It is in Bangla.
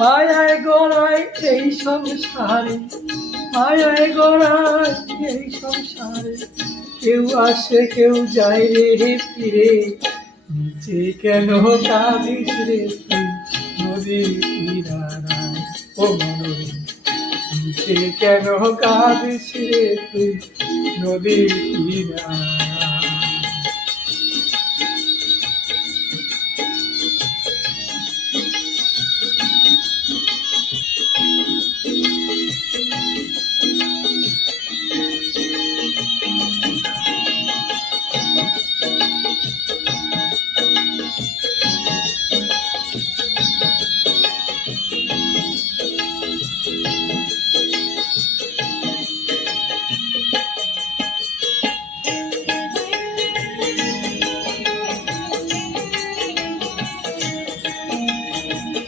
মায়ায় গড়াই এই সংসারে, মায়ায় গড়াই এই সংসারে, কেউ আসে কেউ যায় রে ফিরে, নিচে কেন কাঁদিস রে তুই নদীর কিনারায়, ও মনোরে নিচে কেন কাঁদিস রে তুই নদীর কিনারায়।